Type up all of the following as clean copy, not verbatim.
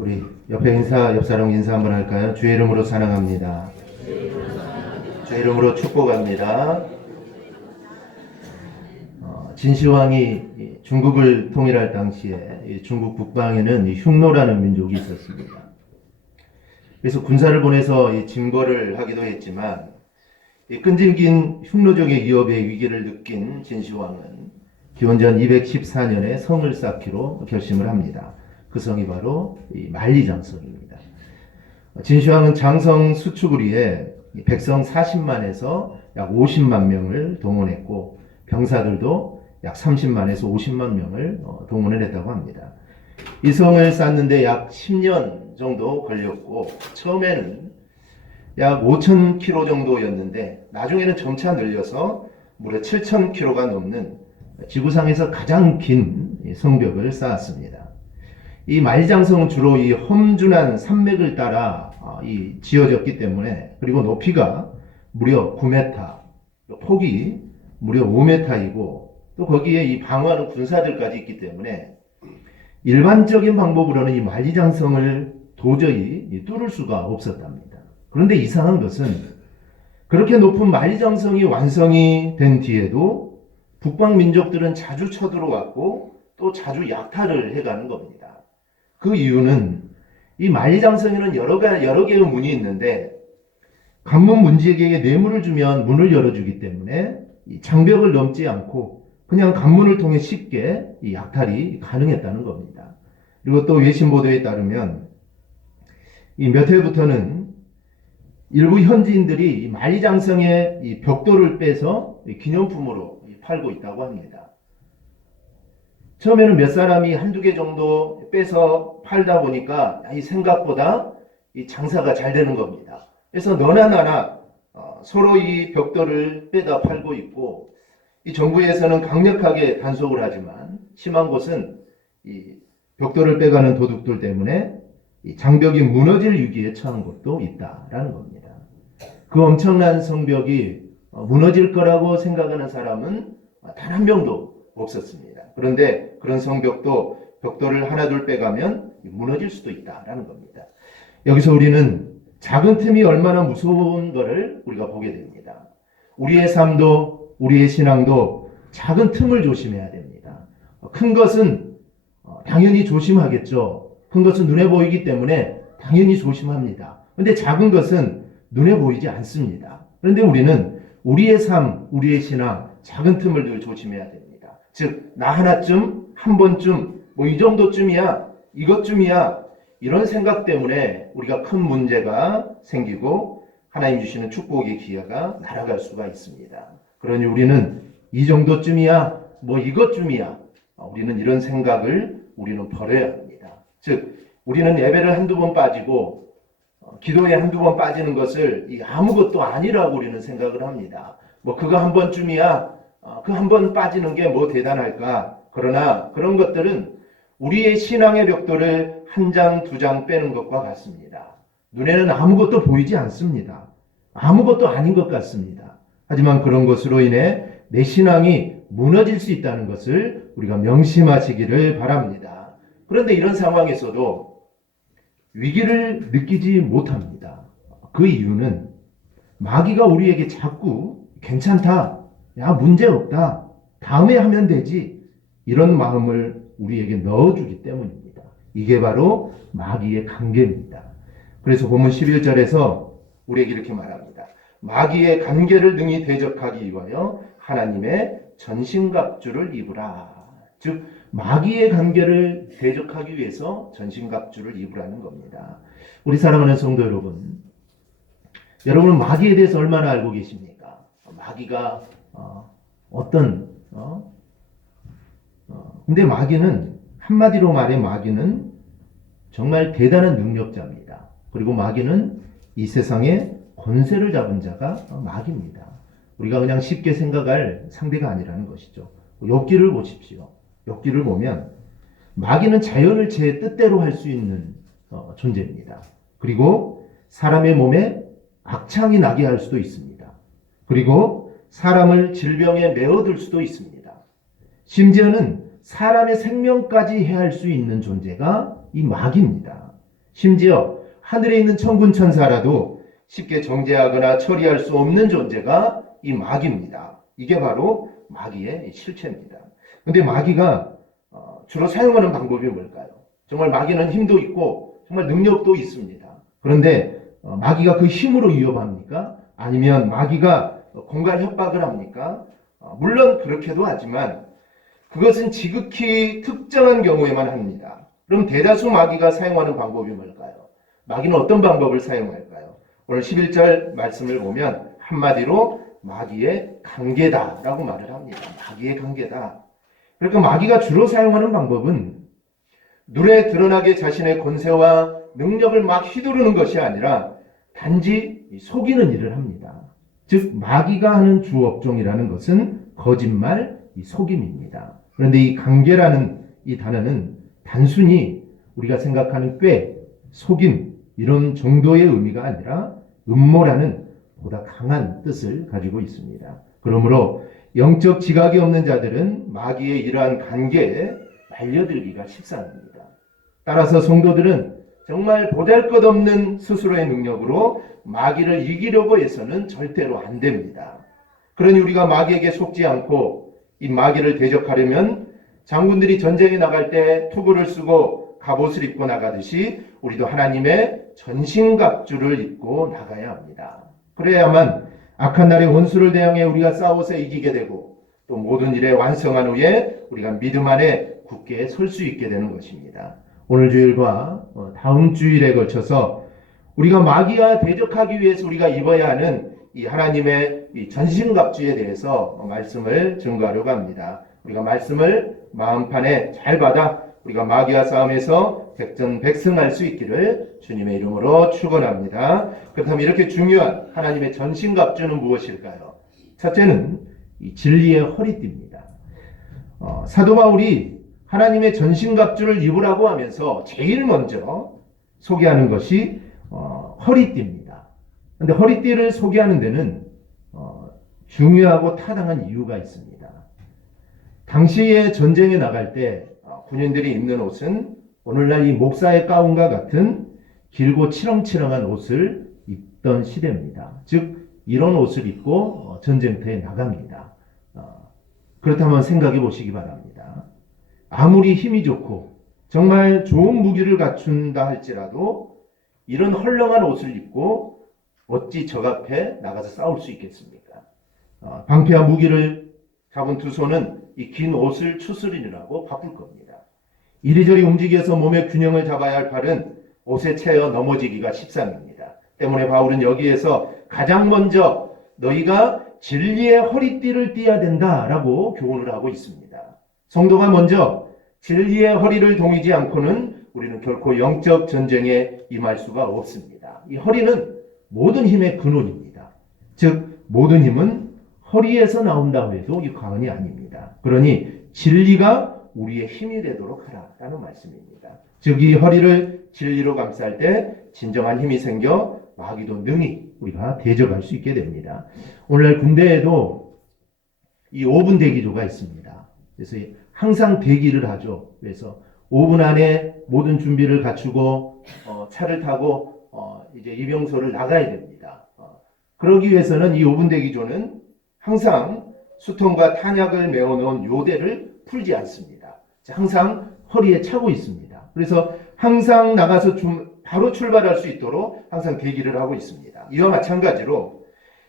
우리 옆 사람 인사 한번 할까요? 주의 이름으로 사랑합니다. 주의 이름으로 축복합니다. 진시황이 중국을 통일할 당시에 중국 북방에는 흉노라는 민족이 있었습니다. 그래서 군사를 보내서 진거를 하기도 했지만 끈질긴 흉노족의 위협의 위기를 느낀 진시황은 기원전 214년에 성을 쌓기로 결심을 합니다. 그 성이 바로 만리장성입니다. 진시황은 장성 수축을 위해 백성 40만에서 약 50만 명을 동원했고 병사들도 약 30만에서 50만 명을 동원을 했다고 합니다. 이 성을 쌓는데 약 10년 정도 걸렸고 처음에는 약 5,000km 정도였는데 나중에는 점차 늘려서 무려 7,000km가 넘는 지구상에서 가장 긴 성벽을 쌓았습니다. 이 만리장성은 주로 이 험준한 산맥을 따라 지어졌기 때문에, 그리고 높이가 무려 9m, 폭이 무려 5m이고 또 거기에 이 방어하는 군사들까지 있기 때문에 일반적인 방법으로는 이 만리장성을 도저히 뚫을 수가 없었답니다. 그런데 이상한 것은 그렇게 높은 만리장성이 완성이 된 뒤에도 북방 민족들은 자주 쳐들어왔고 또 자주 약탈을 해가는 겁니다. 그 이유는 이 만리장성에는 여러 개의 문이 있는데 관문 문지기에게 뇌물을 주면 문을 열어주기 때문에 이 장벽을 넘지 않고 그냥 관문을 통해 쉽게 이 약탈이 가능했다는 겁니다. 그리고 또 외신 보도에 따르면 이 몇 해부터는 일부 현지인들이 이 만리장성의 이 벽돌을 빼서 기념품으로 팔고 있다고 합니다. 처음에는 몇 사람이 한두 개 정도 빼서 팔다 보니까 이 생각보다 이 장사가 잘 되는 겁니다. 그래서 너나 나나 서로 이 벽돌을 빼다 팔고 있고, 이 정부에서는 강력하게 단속을 하지만 심한 곳은 이 벽돌을 빼가는 도둑들 때문에 이 장벽이 무너질 위기에 처한 곳도 있다라는 겁니다. 그 엄청난 성벽이 무너질 거라고 생각하는 사람은 단 한 명도 없었습니다. 그런데 그런 성벽도 벽돌을 하나둘 빼가면 무너질 수도 있다라는 겁니다. 여기서 우리는 작은 틈이 얼마나 무서운 것을 우리가 보게 됩니다. 우리의 삶도 우리의 신앙도 작은 틈을 조심해야 됩니다. 큰 것은 당연히 조심하겠죠. 큰 것은 눈에 보이기 때문에 당연히 조심합니다. 그런데 작은 것은 눈에 보이지 않습니다. 그런데 우리는 우리의 삶, 우리의 신앙, 작은 틈을 늘 조심해야 됩니다. 즉, 나 하나쯤, 한 번쯤, 뭐 이 정도쯤이야, 이것쯤이야, 이런 생각 때문에 우리가 큰 문제가 생기고 하나님 주시는 축복의 기회가 날아갈 수가 있습니다. 그러니 우리는 이 정도쯤이야, 뭐 이것쯤이야, 우리는 이런 생각을 우리는 버려야 합니다. 즉, 우리는 예배를 한두 번 빠지고 기도에 한두 번 빠지는 것을 아무것도 아니라고 우리는 생각을 합니다. 뭐 그거 한 번쯤이야, 그 한 번 빠지는 게 뭐 대단할까. 그러나 그런 것들은 우리의 신앙의 벽돌을 한 장, 두 장 빼는 것과 같습니다. 눈에는 아무것도 보이지 않습니다. 아무것도 아닌 것 같습니다. 하지만 그런 것으로 인해 내 신앙이 무너질 수 있다는 것을 우리가 명심하시기를 바랍니다. 그런데 이런 상황에서도 위기를 느끼지 못합니다. 그 이유는 마귀가 우리에게 자꾸 괜찮다, 야 문제없다, 다음에 하면 되지, 이런 마음을 우리에게 넣어주기 때문입니다. 이게 바로 마귀의 관계입니다. 그래서 본문 11절에서 우리에게 이렇게 말합니다. 마귀의 관계를 능히 대적하기 위하여 하나님의 전신갑주를 입으라. 즉 마귀의 관계를 대적하기 위해서 전신갑주를 입으라는 겁니다. 우리 사랑하는 성도 여러분, 여러분은 마귀에 대해서 얼마나 알고 계십니까? 마귀가 근데 마귀는, 한마디로 말해 마귀는 정말 대단한 능력자입니다. 그리고 마귀는 이 세상에 권세를 잡은 자가 마귀입니다. 우리가 그냥 쉽게 생각할 상대가 아니라는 것이죠. 욥기를 보십시오. 욥기를 보면 마귀는 자연을 제 뜻대로 할 수 있는 존재입니다. 그리고 사람의 몸에 악창이 나게 할 수도 있습니다. 그리고 사람을 질병에 메어들 수도 있습니다. 심지어는 사람의 생명까지 해할 수 있는 존재가 이 마귀입니다. 심지어 하늘에 있는 천군 천사라도 쉽게 정죄하거나 처리할 수 없는 존재가 이 마귀입니다. 이게 바로 마귀의 실체입니다. 근데 마귀가 주로 사용하는 방법이 뭘까요? 정말 마귀는 힘도 있고 정말 능력도 있습니다. 그런데 마귀가 그 힘으로 위협합니까? 아니면 마귀가 공갈 협박을 합니까? 물론 그렇게도 하지만 그것은 지극히 특정한 경우에만 합니다. 그럼 대다수 마귀가 사용하는 방법이 뭘까요? 마귀는 어떤 방법을 사용할까요? 오늘 11절 말씀을 보면 한마디로 마귀의 관계다라고 말을 합니다. 마귀의 관계다. 그러니까 마귀가 주로 사용하는 방법은 눈에 드러나게 자신의 권세와 능력을 막 휘두르는 것이 아니라 단지 속이는 일을 합니다. 즉 마귀가 하는 주 업종이라는 것은 거짓말, 속임입니다. 그런데 이 관계라는 이 단어는 단순히 우리가 생각하는 꾀, 속임 이런 정도의 의미가 아니라 음모라는 보다 강한 뜻을 가지고 있습니다. 그러므로 영적 지각이 없는 자들은 마귀의 이러한 관계에 말려들기가 식상합니다. 따라서 성도들은 정말 보잘것없는 스스로의 능력으로 마귀를 이기려고 해서는 절대로 안 됩니다. 그러니 우리가 마귀에게 속지 않고 이 마귀를 대적하려면 장군들이 전쟁에 나갈 때 투구를 쓰고 갑옷을 입고 나가듯이 우리도 하나님의 전신갑주를 입고 나가야 합니다. 그래야만 악한 날의 원수를 대항해 우리가 싸워서 이기게 되고 또 모든 일에 완성한 후에 우리가 믿음 안에 굳게 설 수 있게 되는 것입니다. 오늘 주일과 다음 주일에 걸쳐서 우리가 마귀와 대적하기 위해서 우리가 입어야 하는 이 하나님의 이 전신갑주에 대해서 말씀을 증거하려고 합니다. 우리가 말씀을 마음판에 잘 받아 우리가 마귀와 싸움에서 백전백승할 수 있기를 주님의 이름으로 축원합니다. 그렇다면 이렇게 중요한 하나님의 전신갑주는 무엇일까요? 첫째는 이 진리의 허리띠입니다. 사도 바울이 하나님의 전신갑주를 입으라고 하면서 제일 먼저 소개하는 것이 허리띠입니다. 그런데 허리띠를 소개하는 데는 중요하고 타당한 이유가 있습니다. 당시에 전쟁에 나갈 때 군인들이 입는 옷은 오늘날 이 목사의 가운과 같은 길고 치렁치렁한 옷을 입던 시대입니다. 즉 이런 옷을 입고 전쟁터에 나갑니다. 그렇다면 생각해 보시기 바랍니다. 아무리 힘이 좋고 정말 좋은 무기를 갖춘다 할지라도 이런 헐렁한 옷을 입고 어찌 적 앞에 나가서 싸울 수 있겠습니까? 방패와 무기를 잡은 두 손은 이 긴 옷을 추스리느라고 바쁠 겁니다. 이리저리 움직여서 몸의 균형을 잡아야 할 팔은 옷에 채여 넘어지기가 십상입니다. 때문에 바울은 여기에서 가장 먼저 너희가 진리의 허리띠를 띠어야 된다라고 교훈을 하고 있습니다. 성도가 먼저 진리의 허리를 동이지 않고는 우리는 결코 영적 전쟁에 임할 수가 없습니다. 이 허리는 모든 힘의 근원입니다. 즉 모든 힘은 허리에서 나온다고 해도 이 과언이 아닙니다. 그러니 진리가 우리의 힘이 되도록 하라라는 말씀입니다. 즉 이 허리를 진리로 감쌀 때 진정한 힘이 생겨 마귀도 능히 우리가 대적할 수 있게 됩니다. 오늘날 군대에도 이 5분 대기조가 있습니다. 그래서 항상 대기를 하죠. 그래서 5분 안에 모든 준비를 갖추고 차를 타고 이제 입영소를 나가야 됩니다. 그러기 위해서는 이 5분 대기조는 항상 수통과 탄약을 메어놓은 요대를 풀지 않습니다. 항상 허리에 차고 있습니다. 그래서 항상 나가서 바로 출발할 수 있도록 항상 대기를 하고 있습니다. 이와 마찬가지로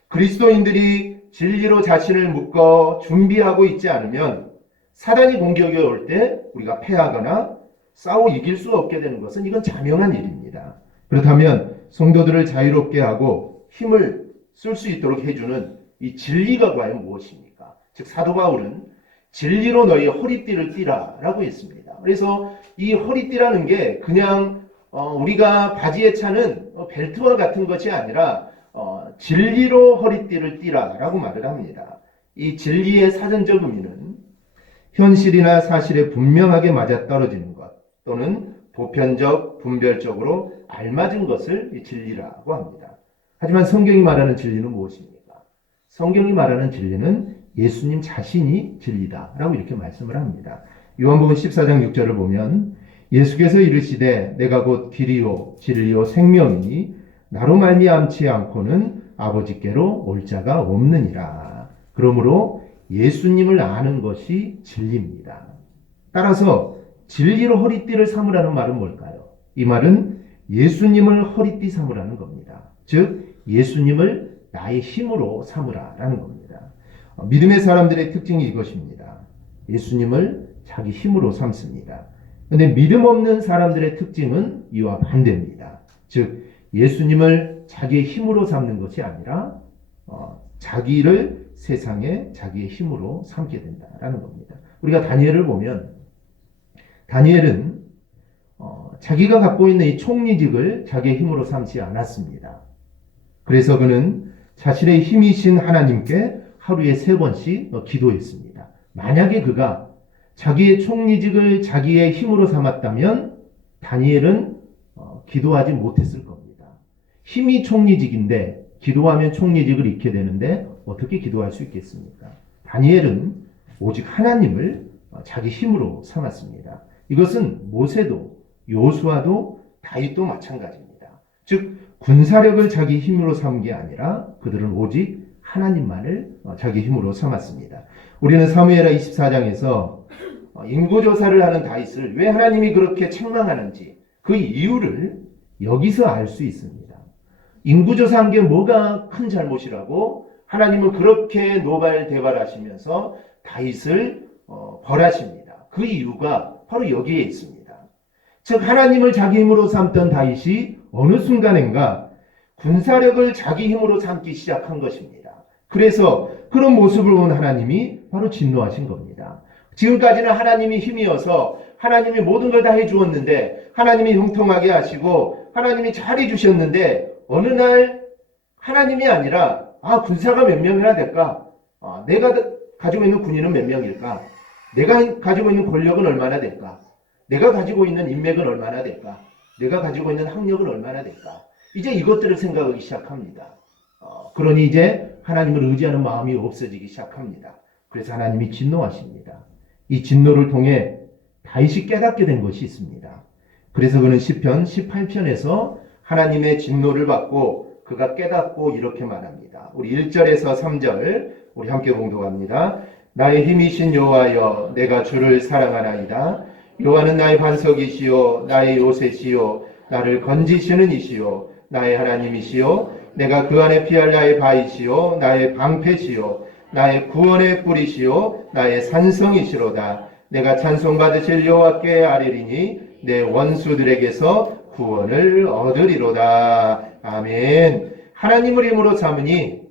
그리스도인들이 진리로 자신을 묶어 준비하고 있지 않으면 사단이 공격이 올 때 우리가 패하거나 싸워 이길 수 없게 되는 것은 이건 자명한 일입니다. 그렇다면 성도들을 자유롭게 하고 힘을 쓸 수 있도록 해주는 이 진리가 과연 무엇입니까? 즉 사도 바울은 진리로 너희 허리띠를 띠라 라고 했습니다. 그래서 이 허리띠라는 게 그냥 우리가 바지에 차는 벨트와 같은 것이 아니라 진리로 허리띠를 띠라 라고 말을 합니다. 이 진리의 사전적 의미는 현실이나 사실에 분명하게 맞아떨어지는 것 또는 보편적, 분별적으로 알맞은 것을 진리라고 합니다. 하지만 성경이 말하는 진리는 무엇입니까? 성경이 말하는 진리는 예수님 자신이 진리다라고 이렇게 말씀을 합니다. 요한복음 14장 6절을 보면 예수께서 이르시되 내가 곧 길이요 진리요 생명이니 나로 말미암지 않고는 아버지께로 올 자가 없느니라. 그러므로 예수님을 아는 것이 진리입니다. 따라서 진리로 허리띠를 삼으라는 말은 뭘까요? 이 말은 예수님을 허리띠 삼으라는 겁니다. 즉 예수님을 나의 힘으로 삼으라라는 겁니다. 믿음의 사람들의 특징이 이것입니다. 예수님을 자기 힘으로 삼습니다. 그런데 믿음 없는 사람들의 특징은 이와 반대입니다. 즉 예수님을 자기의 힘으로 삼는 것이 아니라 자기를 세상에 자기의 힘으로 삼게 된다라는 겁니다. 우리가 다니엘을 보면 다니엘은 자기가 갖고 있는 이 총리직을 자기의 힘으로 삼지 않았습니다. 그래서 그는 자신의 힘이신 하나님께 하루에 3번씩 기도했습니다. 만약에 그가 자기의 총리직을 자기의 힘으로 삼았다면 다니엘은 기도하지 못했을 겁니다. 힘이 총리직인데 기도하면 총리직을 잃게 되는데 어떻게 기도할 수 있겠습니까? 다니엘은 오직 하나님을 자기 힘으로 삼았습니다. 이것은 모세도 요수아도 다윗도 마찬가지입니다. 즉 군사력을 자기 힘으로 삼은 게 아니라 그들은 오직 하나님만을 자기 힘으로 삼았습니다. 우리는 사무엘하 24장에서 인구조사를 하는 다윗을 왜 하나님이 그렇게 책망하는지 그 이유를 여기서 알 수 있습니다. 인구조사한 게 뭐가 큰 잘못이라고 하나님은 그렇게 노발대발하시면서 다윗을 벌하십니다. 그 이유가 바로 여기에 있습니다. 즉 하나님을 자기 힘으로 삼던 다윗이 어느 순간인가 군사력을 자기 힘으로 삼기 시작한 것입니다. 그래서 그런 모습을 본 하나님이 바로 진노하신 겁니다. 지금까지는 하나님이 힘이어서 하나님이 모든 걸 다 해주었는데 하나님이 형통하게 하시고 하나님이 잘해 주셨는데 어느 날 하나님이 아니라 군사가 몇 명이나 될까? 내가 가지고 있는 군인은 몇 명일까? 내가 가지고 있는 권력은 얼마나 될까? 내가 가지고 있는 인맥은 얼마나 될까? 내가 가지고 있는 학력은 얼마나 될까? 이제 이것들을 생각하기 시작합니다. 그러니 이제 하나님을 의지하는 마음이 없어지기 시작합니다. 그래서 하나님이 진노하십니다. 이 진노를 통해 다윗이 깨닫게 된 것이 있습니다. 그래서 그는 시편 18편에서 하나님의 진노를 받고 그가 깨닫고 이렇게 말합니다. 우리 1절에서 3절 우리 함께 봉독합니다. 나의 힘이신 여호와여 내가 주를 사랑하나이다. 여호와는 나의 반석이시요 나의 요새시요 나를 건지시는 이시요 나의 하나님이시요 내가 그 안에 피할 나의 바위시요 나의 방패시요 나의 구원의 뿌리시요 나의 산성이시로다. 내가 찬송받으실 여호와께 아뢰리니 내 원수들에게서 구원을 얻으리로다. 아멘. 하나님을 힘으로 삼으니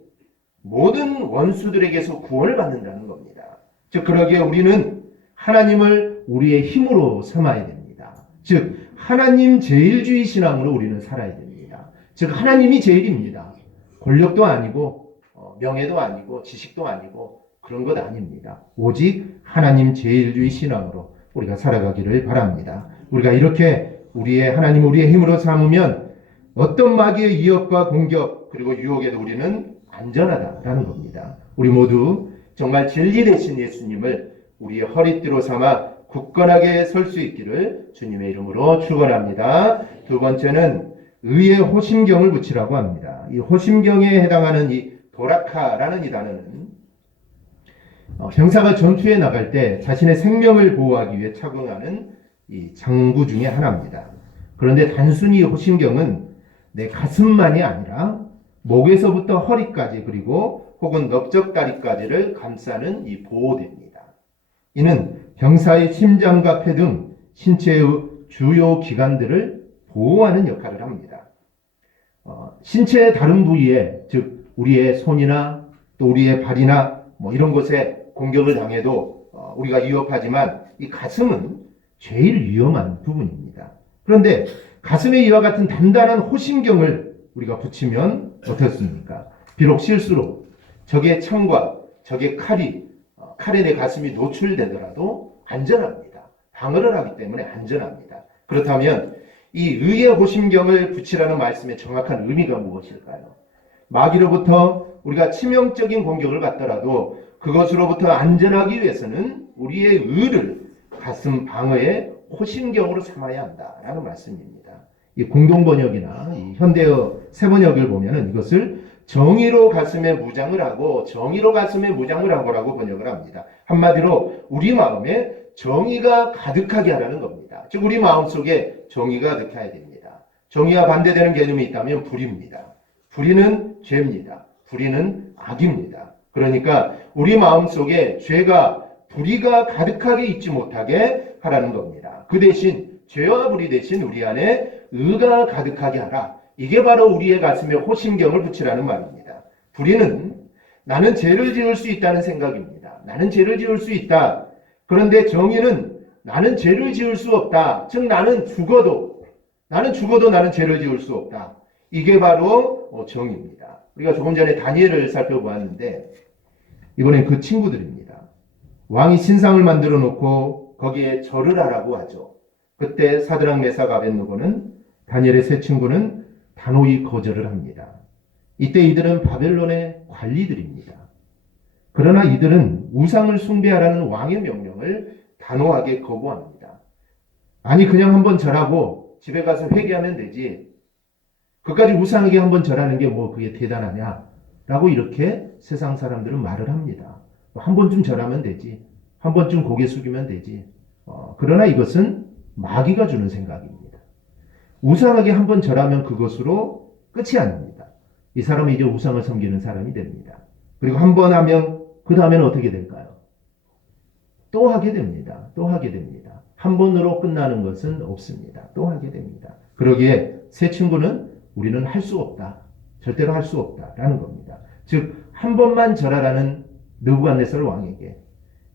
모든 원수들에게서 구원을 받는다는 겁니다. 즉 그러기에 우리는 하나님을 우리의 힘으로 삼아야 됩니다. 즉 하나님 제일주의 신앙으로 우리는 살아야 됩니다. 즉 하나님이 제일입니다. 권력도 아니고 명예도 아니고 지식도 아니고 그런 것 아닙니다. 오직 하나님 제일주의 신앙으로 우리가 살아가기를 바랍니다. 우리가 이렇게 우리의 하나님 우리의 힘으로 삼으면 어떤 마귀의 위협과 공격 그리고 유혹에도 우리는 안전하다라는 겁니다. 우리 모두 정말 진리 되신 예수님을 우리의 허리띠로 삼아 굳건하게 설 수 있기를 주님의 이름으로 축원합니다. 두 번째는 의의 호심경을 붙이라고 합니다. 이 호심경에 해당하는 이 도라카라는 이 단어는 병사가 전투에 나갈 때 자신의 생명을 보호하기 위해 착용하는 이 장구 중에 하나입니다. 그런데 단순히 호심경은 내 가슴만이 아니라 목에서부터 허리까지 그리고 혹은 넓적다리까지를 감싸는 이 보호대입니다. 이는 병사의 심장과 폐 등 신체의 주요 기관들을 보호하는 역할을 합니다. 신체의 다른 부위에 즉 우리의 손이나 또 우리의 발이나 이런 곳에 공격을 당해도 우리가 위협하지만 이 가슴은 제일 위험한 부분입니다. 그런데 가슴에 이와 같은 단단한 호심경을 우리가 붙이면 어떻습니까? 비록 실수로 적의 창과 적의 칼에 내 가슴이 노출되더라도 안전합니다. 방어를 하기 때문에 안전합니다. 그렇다면 이 의의 호심경을 붙이라는 말씀의 정확한 의미가 무엇일까요? 마귀로부터 우리가 치명적인 공격을 받더라도 그것으로부터 안전하기 위해서는 우리의 의를 가슴 방어에 호신경으로 삼아야 한다라는 말씀입니다. 이 공동번역이나 이 현대어 새번역을 보면은 이것을 정의로 가슴에 무장을 하고 정의로 가슴에 무장을 하고라고 번역을 합니다. 한마디로 우리 마음에 정의가 가득하게 하라는 겁니다. 즉 우리 마음속에 정의가 가득해야 됩니다. 정의와 반대되는 개념이 있다면 불의입니다. 불의는 죄입니다. 불의는 악입니다. 그러니까 우리 마음속에 죄가 불의가 가득하게 있지 못하게 하라는 겁니다. 그 대신 죄와 불의 대신 우리 안에 의가 가득하게 하라. 이게 바로 우리의 가슴에 호신경을 붙이라는 말입니다. 불의는 나는 죄를 지을 수 있다는 생각입니다. 나는 죄를 지을 수 있다. 그런데 정의는 나는 죄를 지을 수 없다. 즉 나는 죽어도 나는 죄를 지을 수 없다. 이게 바로 정의입니다. 우리가 조금 전에 다니엘을 살펴보았는데 이번엔 그 친구들입니다. 왕이 신상을 만들어 놓고 거기에 절을 하라고 하죠. 그때 사드락 메삭 아벳느고는 다니엘의 세 친구는 단호히 거절을 합니다. 이때 이들은 바벨론의 관리들입니다. 그러나 이들은 우상을 숭배하라는 왕의 명령을 단호하게 거부합니다. 아니 그냥 한번 절하고 집에 가서 회개하면 되지. 그까지 우상에게 한번 절하는 게 뭐 그게 대단하냐? 라고 이렇게 세상 사람들은 말을 합니다. 한 번쯤 절하면 되지. 한 번쯤 고개 숙이면 되지. 그러나 이것은 마귀가 주는 생각입니다. 우상에게 한 번 절하면 그것으로 끝이 아닙니다. 이 사람이 이제 우상을 섬기는 사람이 됩니다. 그리고 한 번 하면 그 다음에는 어떻게 될까요? 또 하게 됩니다. 또 하게 됩니다. 한 번으로 끝나는 것은 없습니다. 또 하게 됩니다. 그러기에 새 친구는 우리는 할 수 없다. 절대로 할 수 없다라는 겁니다. 즉 한 번만 절하라는 느부갓네살 왕에게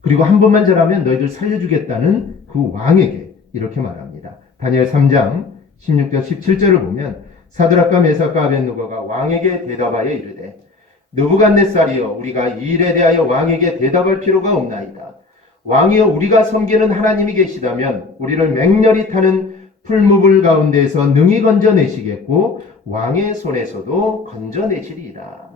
그리고 한 번만 절하면 너희들 살려주겠다는 그 왕에게 이렇게 말합니다. 다니엘 3장 16절 17절을 보면 사드락과 메삭과 아벳느고가 왕에게 대답하여 이르되 느부갓네살이여 우리가 이 일에 대하여 왕에게 대답할 필요가 없나이다. 왕이여 우리가 섬기는 하나님이 계시다면 우리를 맹렬히 타는 풀무불 가운데에서 능히 건져내시겠고 왕의 손에서도 건져내시리이다.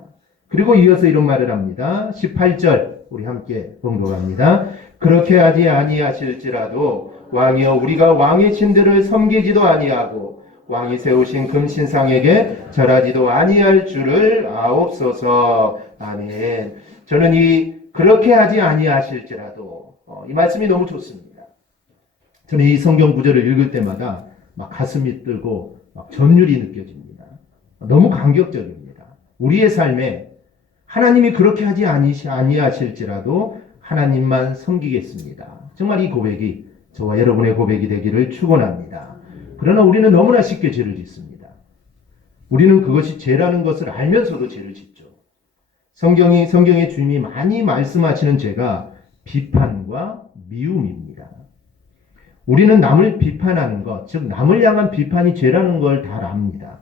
그리고 이어서 이런 말을 합니다. 18절 우리 함께 봉독합니다. 그렇게 하지 아니하실지라도 왕이여 우리가 왕의 신들을 섬기지도 아니하고 왕이 세우신 금신상에게 절하지도 아니할 줄을 아옵소서. 아멘. 저는 이 그렇게 하지 아니하실지라도 이 말씀이 너무 좋습니다. 저는 이 성경 구절을 읽을 때마다 막 가슴이 뜨고 막 전율이 느껴집니다. 너무 감격적입니다. 우리의 삶에 하나님이 그렇게 하지 아니하실지라도 하나님만 섬기겠습니다. 정말 이 고백이 저와 여러분의 고백이 되기를 축원합니다. 그러나 우리는 너무나 쉽게 죄를 짓습니다. 우리는 그것이 죄라는 것을 알면서도 죄를 짓죠. 성경의 주님이 많이 말씀하시는 죄가 비판과 미움입니다. 우리는 남을 비판하는 것, 즉 남을 향한 비판이 죄라는 걸 다 압니다.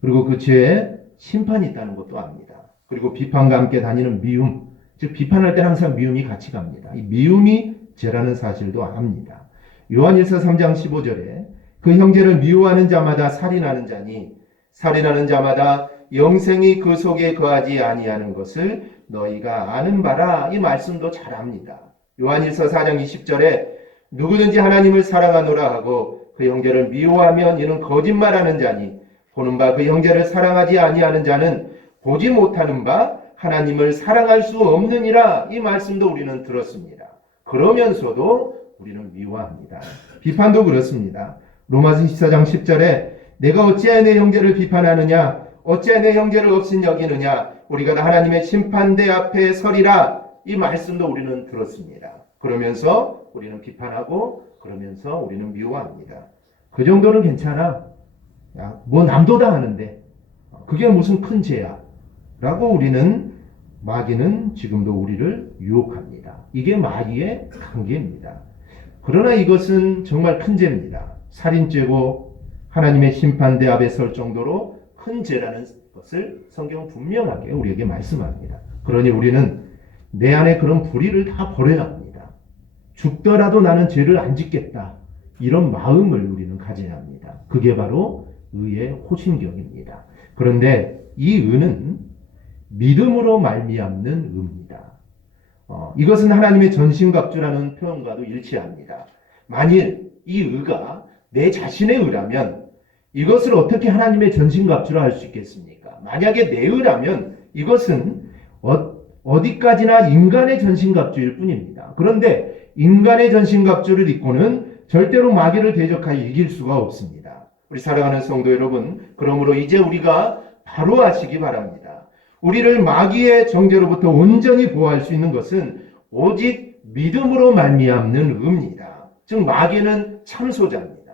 그리고 그 죄에 심판이 있다는 것도 압니다. 그리고 비판과 함께 다니는 미움, 즉 비판할 때 항상 미움이 같이 갑니다. 이 미움이 죄라는 사실도 압니다. 요한일서 3장 15절에 그 형제를 미워하는 자마다 살인하는 자니 살인하는 자마다 영생이 그 속에 거하지 아니하는 것을 너희가 아는 바라. 이 말씀도 잘 압니다. 요한일서 4장 20절에 누구든지 하나님을 사랑하노라 하고 그 형제를 미워하면 이는 거짓말하는 자니 보는 바 그 형제를 사랑하지 아니하는 자는 보지 못하는 바 하나님을 사랑할 수 없느니라. 이 말씀도 우리는 들었습니다. 그러면서도 우리는 미워합니다. 비판도 그렇습니다. 로마서 14장 10절에 내가 어찌하여 내 형제를 비판하느냐 어찌하여 내 형제를 없인 여기느냐 우리가 다 하나님의 심판대 앞에 서리라. 이 말씀도 우리는 들었습니다. 그러면서 우리는 비판하고 그러면서 우리는 미워합니다. 그 정도는 괜찮아. 야, 뭐 남도 다 하는데 그게 무슨 큰 죄야 라고 우리는 마귀는 지금도 우리를 유혹합니다. 이게 마귀의 관계입니다. 그러나 이것은 정말 큰 죄입니다. 살인죄고 하나님의 심판대 앞에 설 정도로 큰 죄라는 것을 성경은 분명하게 우리에게 말씀합니다. 그러니 우리는 내 안에 그런 불의를 다 버려야 합니다. 죽더라도 나는 죄를 안 짓겠다. 이런 마음을 우리는 가져야 합니다. 그게 바로 의의 호신경입니다. 그런데 이 의는 믿음으로 말미암는 의입니다. 이것은 하나님의 전신갑주라는 표현과도 일치합니다. 만일 이 의가 내 자신의 의라면 이것을 어떻게 하나님의 전신갑주로 할 수 있겠습니까? 만약에 내 의라면 이것은 어디까지나 인간의 전신갑주일 뿐입니다. 그런데 인간의 전신갑주를 입고는 절대로 마귀를 대적하여 이길 수가 없습니다. 우리 사랑하는 성도 여러분, 그러므로 이제 우리가 바로 아시기 바랍니다. 우리를 마귀의 정죄로부터 온전히 보호할 수 있는 것은 오직 믿음으로 말미암는 의입니다. 즉 마귀는 참소자입니다.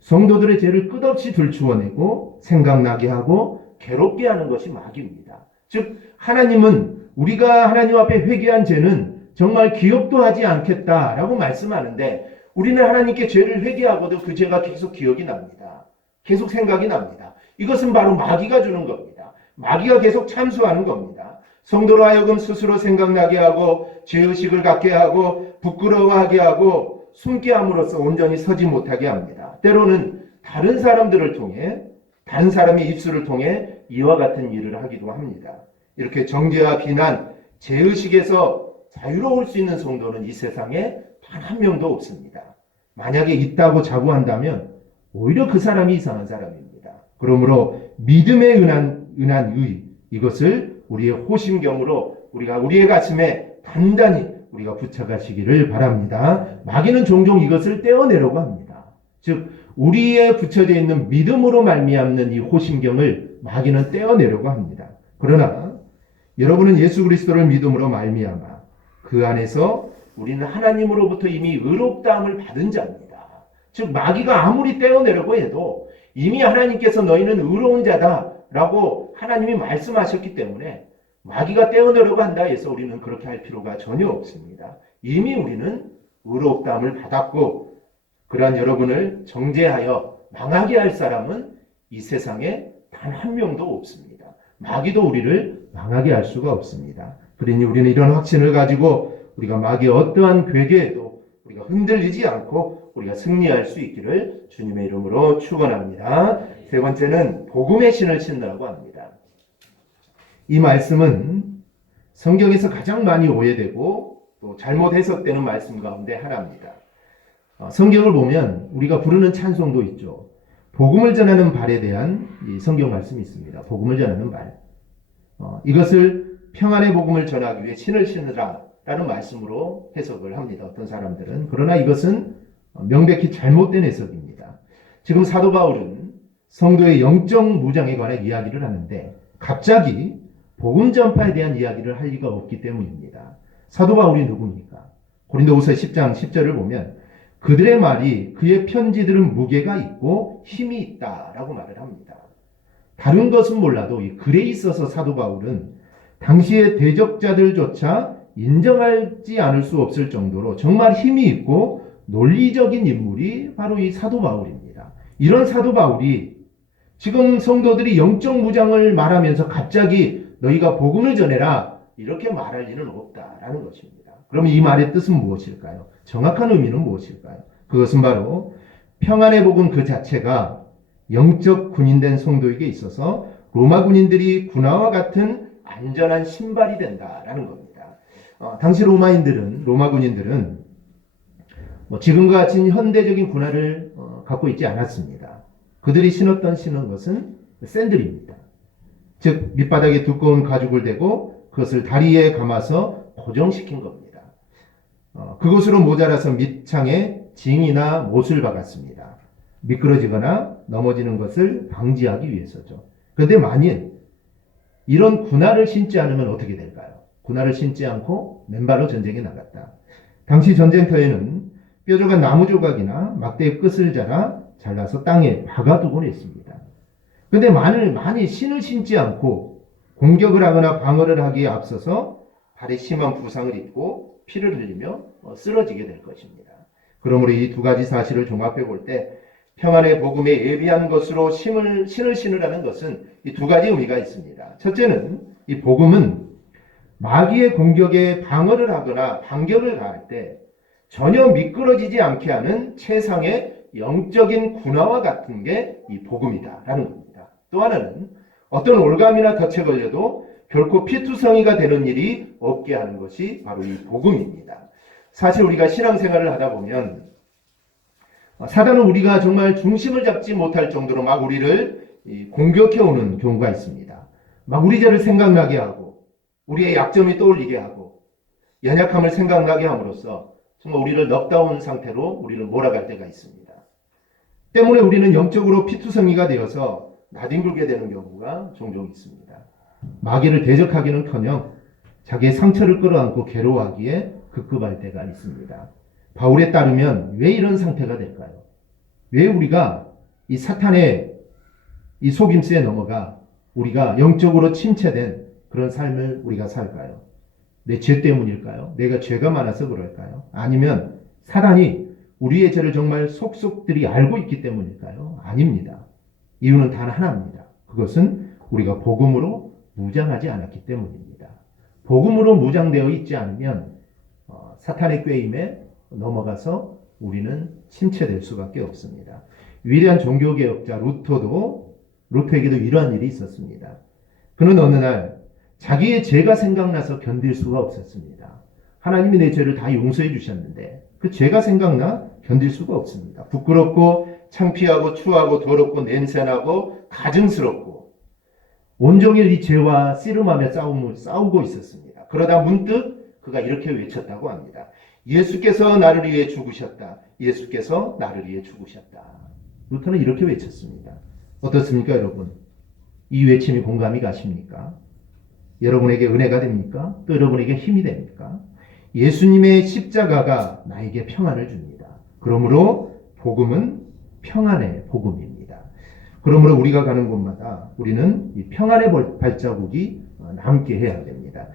성도들의 죄를 끝없이 들추어내고 생각나게 하고 괴롭게 하는 것이 마귀입니다. 즉 하나님은 우리가 하나님 앞에 회개한 죄는 정말 기억도 하지 않겠다라고 말씀하는데 우리는 하나님께 죄를 회개하고도 그 죄가 계속 기억이 납니다. 계속 생각이 납니다. 이것은 바로 마귀가 주는 겁니다. 마귀가 계속 참소하는 겁니다. 성도로 하여금 스스로 생각나게 하고 죄의식을 갖게 하고 부끄러워하게 하고 숨게 함으로써 온전히 서지 못하게 합니다. 때로는 다른 사람들을 통해 다른 사람의 입술을 통해 이와 같은 일을 하기도 합니다. 이렇게 정죄와 비난, 죄의식에서 자유로울 수 있는 성도는 이 세상에 단 한 명도 없습니다. 만약에 있다고 자부한다면 오히려 그 사람이 이상한 사람입니다. 그러므로 믿음의 은한 의, 이것을 우리의 호심경으로 우리가 우리의 가슴에 단단히 우리가 붙여가시기를 바랍니다. 마귀는 종종 이것을 떼어내려고 합니다. 즉 우리의 붙여져 있는 믿음으로 말미암는 이 호심경을 마귀는 떼어내려고 합니다. 그러나 여러분은 예수 그리스도를 믿음으로 말미암아 그 안에서 우리는 하나님으로부터 이미 의롭다함을 받은 자입니다. 즉 마귀가 아무리 떼어내려고 해도 이미 하나님께서 너희는 의로운 자다라고 하나님이 말씀하셨기 때문에 마귀가 떼어내려고 한다 해서 우리는 그렇게 할 필요가 전혀 없습니다. 이미 우리는 의롭다함을 받았고 그러한 여러분을 정죄하여 망하게 할 사람은 이 세상에 단 한 명도 없습니다. 마귀도 우리를 망하게 할 수가 없습니다. 그러니 우리는 이런 확신을 가지고 우리가 마귀의 어떠한 괴계에도 우리가 흔들리지 않고 우리가 승리할 수 있기를 주님의 이름으로 축원합니다. 세 번째는 복음의 신을 신으라고 합니다. 이 말씀은 성경에서 가장 많이 오해되고 또 잘못 해석되는 말씀 가운데 하나입니다. 성경을 보면 우리가 부르는 찬송도 있죠. 복음을 전하는 발에 대한 이 성경 말씀이 있습니다. 복음을 전하는 발. 이것을 평안의 복음을 전하기 위해 신을 신으라 라는 말씀으로 해석을 합니다. 어떤 사람들은. 그러나 이것은 명백히 잘못된 해석입니다. 지금 사도 바울은 성도의 영적 무장에 관해 이야기를 하는데 갑자기 복음 전파에 대한 이야기를 할 리가 없기 때문입니다. 사도 바울이 누굽니까? 고린도후서 10장 10절을 보면 그들의 말이 그의 편지들은 무게가 있고 힘이 있다라고 말을 합니다. 다른 것은 몰라도 이 글에 있어서 사도 바울은 당시의 대적자들조차 인정하지 않을 수 없을 정도로 정말 힘이 있고 논리적인 인물이 바로 이 사도 바울입니다. 이런 사도 바울이 지금 성도들이 영적 무장을 말하면서 갑자기 너희가 복음을 전해라 이렇게 말할 리는 없다라는 것입니다. 그럼 이 말의 뜻은 무엇일까요? 정확한 의미는 무엇일까요? 그것은 바로 평안의 복음 그 자체가 영적 군인된 성도에게 있어서 로마 군인들이 군화와 같은 안전한 신발이 된다라는 겁니다. 당시 로마 군인들은 지금과 같은 현대적인 군화를 갖고 있지 않았습니다. 그들이 신는 것은 샌들입니다. 즉 밑바닥에 두꺼운 가죽을 대고 그것을 다리에 감아서 고정시킨 겁니다. 그것으로 모자라서 밑창에 징이나 못을 박았습니다. 미끄러지거나 넘어지는 것을 방지하기 위해서죠. 그런데 만일 이런 군화를 신지 않으면 어떻게 될까요? 군화를 신지 않고 맨발로 전쟁에 나갔다. 당시 전쟁터에는 뾰족한 나무 조각이나 막대의 끝을 잘라서 땅에 박아두곤 했습니다. 그런데 만일 신을 신지 않고 공격을 하거나 방어를 하기에 앞서서 발에 심한 부상을 입고 피를 흘리며 쓰러지게 될 것입니다. 그러므로 이 두 가지 사실을 종합해 볼 때 평안의 복음에 예비한 것으로 신을 신으라는 것은 이 두 가지 의미가 있습니다. 첫째는 이 복음은 마귀의 공격에 방어를 하거나 반격을 가할 때 전혀 미끄러지지 않게 하는 최상의 영적인 군화와 같은 게 이 복음이다라는 겁니다. 또 하나는 어떤 올감이나 덫에 걸려도 결코 피투성이가 되는 일이 없게 하는 것이 바로 이 복음입니다. 사실 우리가 신앙생활을 하다 보면 사단은 우리가 정말 중심을 잡지 못할 정도로 막 우리를 공격해 오는 경우가 있습니다. 막 우리 죄를 생각나게 하고 우리의 약점이 떠올리게 하고 연약함을 생각나게 함으로써 정말 우리를 넉다운 상태로 우리를 몰아갈 때가 있습니다. 때문에 우리는 영적으로 피투성이가 되어서 나뒹굴게 되는 경우가 종종 있습니다. 마귀를 대적하기는커녕 자기의 상처를 끌어안고 괴로워하기에 급급할 때가 있습니다. 바울에 따르면 왜 이런 상태가 될까요? 왜 우리가 이 사탄의 이 속임수에 넘어가 우리가 영적으로 침체된 그런 삶을 우리가 살까요? 내 죄 때문일까요? 내가 죄가 많아서 그럴까요? 아니면 사단이 우리의 죄를 정말 속속들이 알고 있기 때문일까요? 아닙니다. 이유는 단 하나입니다. 그것은 우리가 복음으로 무장하지 않았기 때문입니다. 복음으로 무장되어 있지 않으면 사탄의 꾀임에 넘어가서 우리는 침체될 수밖에 없습니다. 위대한 종교개혁자 루터에게도 이러한 일이 있었습니다. 그는 어느 날 자기의 죄가 생각나서 견딜 수가 없었습니다. 하나님이 내 죄를 다 용서해 주셨는데 그 죄가 생각나 견딜 수가 없습니다. 부끄럽고 창피하고 추하고 더럽고 냄새나고 가증스럽고 온종일 이 죄와 씨름하며 싸우고 있었습니다. 그러다 문득 그가 이렇게 외쳤다고 합니다. 예수께서 나를 위해 죽으셨다. 예수께서 나를 위해 죽으셨다. 루터는 이렇게 외쳤습니다. 어떻습니까, 여러분? 이 외침이 공감이 가십니까? 여러분에게 은혜가 됩니까? 또 여러분에게 힘이 됩니까? 예수님의 십자가가 나에게 평안을 줍니다. 그러므로 복음은 평안의 복음입니다. 그러므로 우리가 가는 곳마다 우리는 이 평안의 발자국이 남게 해야 됩니다.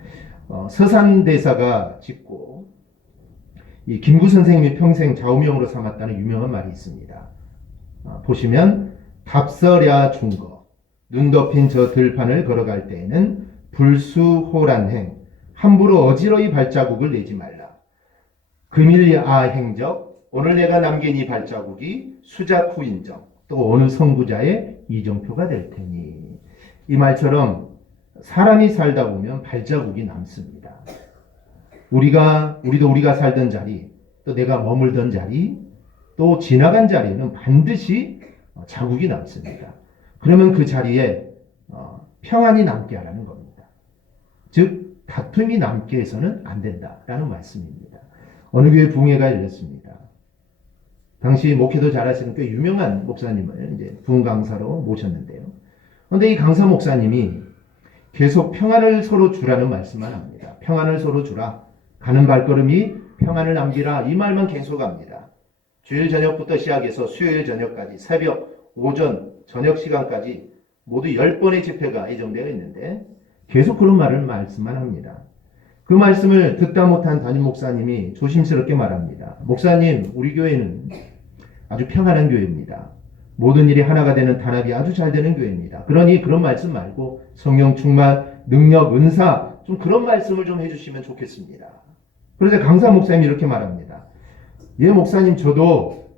서산대사가 짓고 이 김구 선생님이 평생 좌우명으로 삼았다는 유명한 말이 있습니다. 보시면 답서랴 중거 눈 덮인 저 들판을 걸어갈 때에는 불수호란행 함부로 어지러이 발자국을 내지 말라. 금일아 행적 오늘 내가 남긴 이 발자국이 수작 후인정 또 어느 선구자의 이정표가 될 테니. 이 말처럼 사람이 살다 보면 발자국이 남습니다. 우리도 우리가 살던 자리 또 내가 머물던 자리 또 지나간 자리에는 반드시 자국이 남습니다. 그러면 그 자리에 평안이 남게 하라는 겁니다. 즉 다툼이 남게 해서는 안 된다라는 말씀입니다. 어느 교회 부흥회가 열렸습니다. 당시 목회도 잘하시는 꽤 유명한 목사님을 이제 부흥 강사로 모셨는데요. 그런데 이 강사 목사님이 계속 평안을 서로 주라는 말씀만 합니다. 평안을 서로 주라. 가는 발걸음이 평안을 남기라. 이 말만 계속합니다. 주일 저녁부터 시작해서 수요일 저녁까지 새벽, 오전, 저녁 시간까지 모두 10번의 집회가 예정되어 있는데 계속 그런 말씀만 합니다. 그 말씀을 듣다 못한 담임 목사님이 조심스럽게 말합니다. 목사님, 우리 교회는 아주 평안한 교회입니다. 모든 일이 하나가 되는 단합이 아주 잘 되는 교회입니다. 그러니 그런 말씀 말고 성령 충만, 능력, 은사 좀 그런 말씀을 좀 해주시면 좋겠습니다. 그래서 강사 목사님이 이렇게 말합니다. 예, 목사님, 저도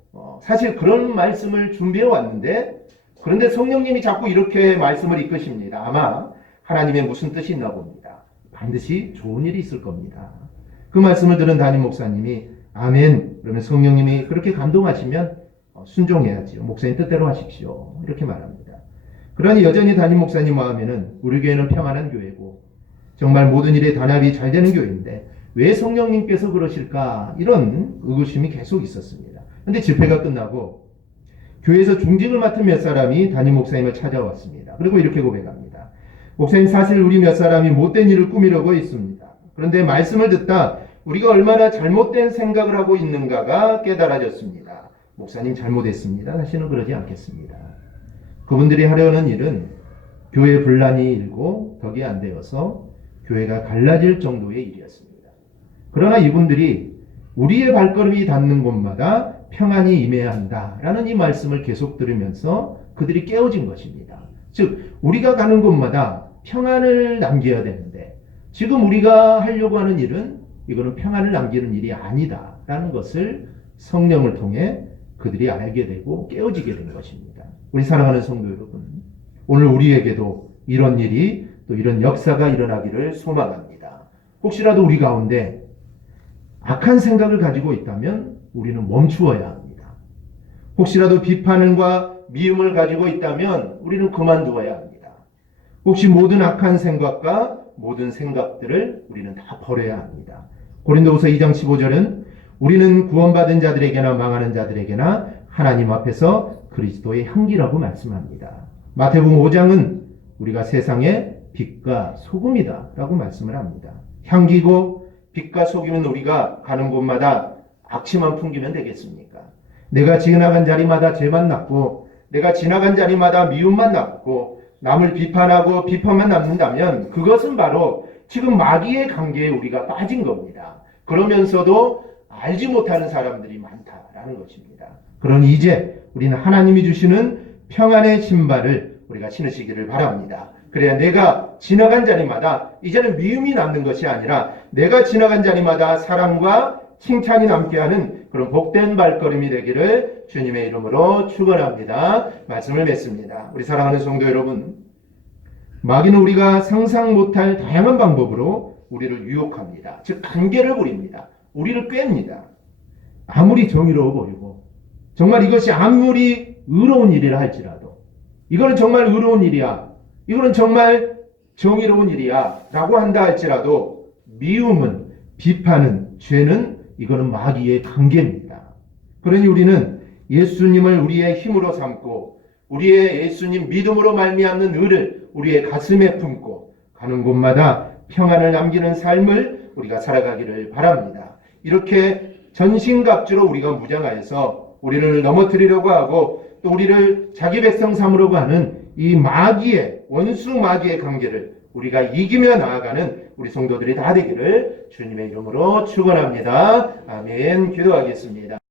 사실 그런 말씀을 준비해 왔는데 그런데 성령님이 자꾸 이렇게 말씀을 이끄십니다. 아마 하나님의 무슨 뜻이 있나 봅니다. 반드시 좋은 일이 있을 겁니다. 그 말씀을 들은 담임 목사님이 아멘. 그러면 성령님이 그렇게 감동하시면 순종해야지요. 목사님 뜻대로 하십시오. 이렇게 말합니다. 그러니 여전히 담임 목사님 마음에는 우리 교회는 평안한 교회고 정말 모든 일에 단합이 잘 되는 교회인데 왜 성령님께서 그러실까? 이런 의구심이 계속 있었습니다. 그런데 집회가 끝나고 교회에서 중직을 맡은 몇 사람이 담임 목사님을 찾아왔습니다. 그리고 이렇게 고백합니다. 목사님, 사실 우리 몇 사람이 못된 일을 꾸미려고 했습니다. 그런데 말씀을 듣다 우리가 얼마나 잘못된 생각을 하고 있는가가 깨달아졌습니다. 목사님 잘못했습니다. 다시는 그러지 않겠습니다. 그분들이 하려는 일은 교회 분란이 일고 덕이 안 되어서 교회가 갈라질 정도의 일이었습니다. 그러나 이분들이 우리의 발걸음이 닿는 곳마다 평안이 임해야 한다라는 이 말씀을 계속 들으면서 그들이 깨어진 것입니다. 즉 우리가 가는 곳마다 평안을 남겨야 되는데 지금 우리가 하려고 하는 일은 이거는 평안을 남기는 일이 아니다라는 것을 성령을 통해 그들이 알게 되고 깨어지게 된 것입니다. 우리 사랑하는 성도 여러분, 오늘 우리에게도 이런 일이 또 이런 역사가 일어나기를 소망합니다. 혹시라도 우리 가운데 악한 생각을 가지고 있다면 우리는 멈추어야 합니다. 혹시라도 비판과 미움을 가지고 있다면 우리는 그만두어야 합니다. 혹시 모든 악한 생각과 모든 생각들을 우리는 다 버려야 합니다. 고린도후서 2장 15절은 우리는 구원받은 자들에게나 망하는 자들에게나 하나님 앞에서 그리스도의 향기라고 말씀합니다. 마태복음 5장은 우리가 세상의 빛과 소금이다 라고 말씀을 합니다. 향기고 빛과 소금은 우리가 가는 곳마다 악취만 풍기면 되겠습니까? 내가 지나간 자리마다 죄만 남고 내가 지나간 자리마다 미움만 남고 남을 비판하고 비판만 남는다면 그것은 바로 지금 마귀의 관계에 우리가 빠진 겁니다. 그러면서도 알지 못하는 사람들이 많다라는 것입니다. 그러니 이제 우리는 하나님이 주시는 평안의 신발을 우리가 신으시기를 바랍니다. 그래야 내가 지나간 자리마다 이제는 미움이 남는 것이 아니라 내가 지나간 자리마다 사랑과 칭찬이 남게 하는 그런 복된 발걸음이 되기를 주님의 이름으로 축원합니다. 말씀을 맺습니다. 우리 사랑하는 성도 여러분, 마귀는 우리가 상상 못할 다양한 방법으로 우리를 유혹합니다. 즉 관계를 부립니다. 우리를 꿰입니다. 아무리 정의로워 보이고 정말 이것이 아무리 의로운 일이라 할지라도 이거는 정말 의로운 일이야, 이거는 정말 정의로운 일이야 라고 한다 할지라도 미움은, 비판은, 죄는 이거는 마귀의 관계입니다. 그러니 우리는 예수님을 우리의 힘으로 삼고 우리의 예수님 믿음으로 말미암는 의를 우리의 가슴에 품고 가는 곳마다 평안을 남기는 삶을 우리가 살아가기를 바랍니다. 이렇게 전신갑주로 우리가 무장하여서 우리를 넘어뜨리려고 하고 또 우리를 자기 백성 삼으려고 하는 이 마귀의, 원수 마귀의 관계를 우리가 이기며 나아가는 우리 성도들이 다 되기를 주님의 이름으로 축원합니다. 아멘. 기도하겠습니다.